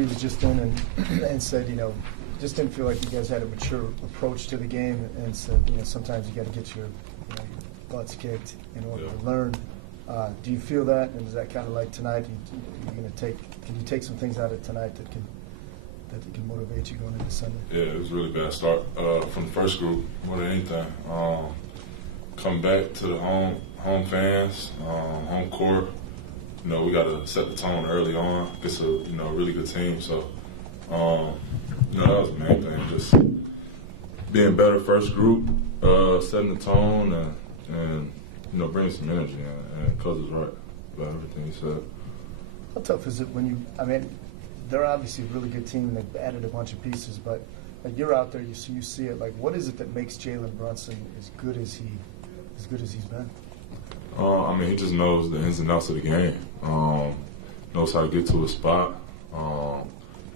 KB was just in and said, just didn't feel like you guys had a mature approach to the game, and said, sometimes you got to get your butts kicked in order to learn. Do you feel that, and is that kind of like tonight? Can you take some things out of tonight that can motivate you going into Sunday? Yeah, it was a really bad start from the first group more than anything. Come back to the home fans, home court. We got to set the tone early on. It's a really good team, so that was the main thing. Just being better first group, setting the tone, and bringing some energy in. And Cuz is right about everything he said. How tough is it when they're obviously a really good team and they've added a bunch of pieces, but you're out there, you see it. What is it that makes Jalen Brunson as good as he's been? He just knows the ins and outs of the game. Knows how to get to his spot.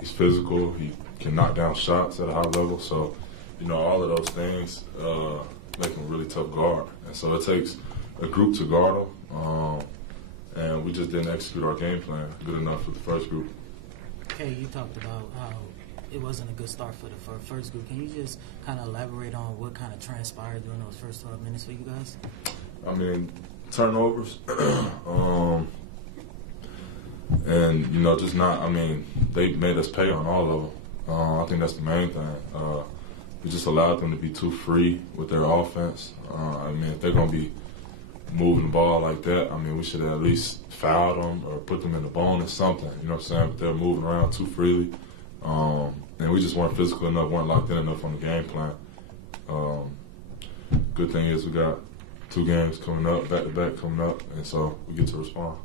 He's physical. He can knock down shots at a high level. So, all of those things make him a really tough guard. And so it takes a group to guard him. And we just didn't execute our game plan good enough for the first group. Hey, you talked about how it wasn't a good start for the first group. Can you just kind of elaborate on what kind of transpired during those first 12 minutes for you guys? Turnovers. And, just not, they made us pay on all of them. I think that's the main thing. We just allowed them to be too free with their offense. If they're going to be moving the ball like that, we should have at least fouled them or put them in the bonus, something. You know what I'm saying? But they're moving around too freely. And we just weren't physical enough, weren't locked in enough on the game plan. Good thing is we got 2 games coming up, back-to-back coming up, and so we get to respond.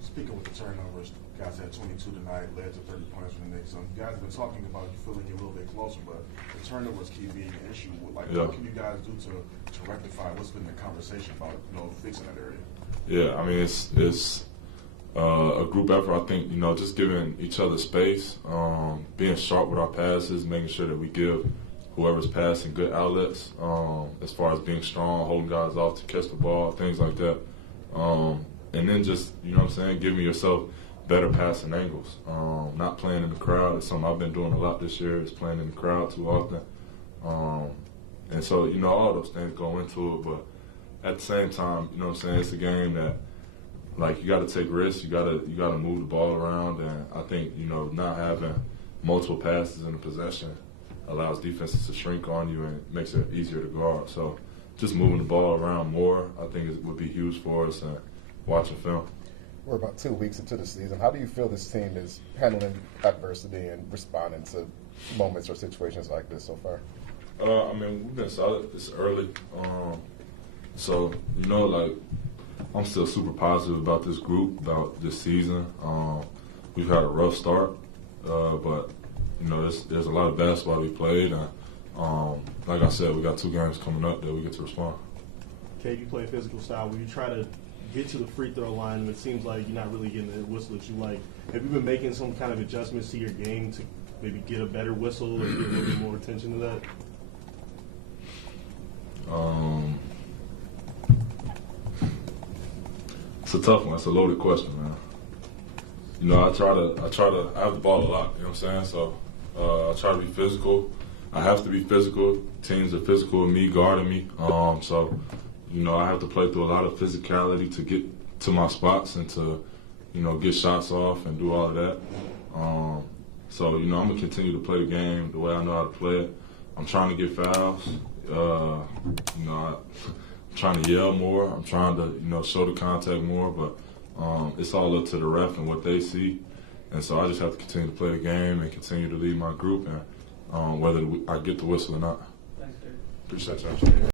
Speaking with the turnovers, you guys had 22 tonight, led to 30 points from the Knicks. You guys have been talking about you feeling you're a little bit closer, but the turnovers keep being an issue. What can you guys do to rectify? What's been the conversation about fixing that area? Yeah, it's a group effort. I think just giving each other space, being sharp with our passes, making sure that we give whoever's passing good outlets, as far as being strong, holding guys off to catch the ball, things like that. And then just, giving yourself better passing angles. Not playing in the crowd is something I've been doing a lot this year, is playing in the crowd too often. And so, all those things go into it, but at the same time, it's a game that, you got to take risks, you got to move the ball around, and I think, not having multiple passes in a possession allows defenses to shrink on you and makes it easier to guard. So just moving the ball around more, I think it would be huge for us, and watching film. We're about 2 weeks into the season. How do you feel this team is handling adversity and responding to moments or situations like this so far? We've been solid. It's early. So, I'm still super positive about this group, about this season. We've had a rough start, but, there's a lot of basketball we played. And, like I said, we got 2 games coming up that we get to respond. Cade, you play a physical style where you try to get to the free throw line, and it seems like you're not really getting the whistle that you like. Have you been making some kind of adjustments to your game to maybe get a better whistle or get a little bit more attention to that? It's a tough one. It's a loaded question, man. I have the ball a lot, you know what I'm saying? So I try to be physical. I have to be physical. Teams are physical with me, guarding me. So I have to play through a lot of physicality to get to my spots and to, get shots off and do all of that. So, I'm going to continue to play the game the way I know how to play it. I'm trying to get fouls. I'm trying to yell more. I'm trying to, show the contact more. But it's all up to the ref and what they see. And so I just have to continue to play the game and continue to lead my group, and whether I get the whistle or not. Thanks, Dave. Appreciate y'all.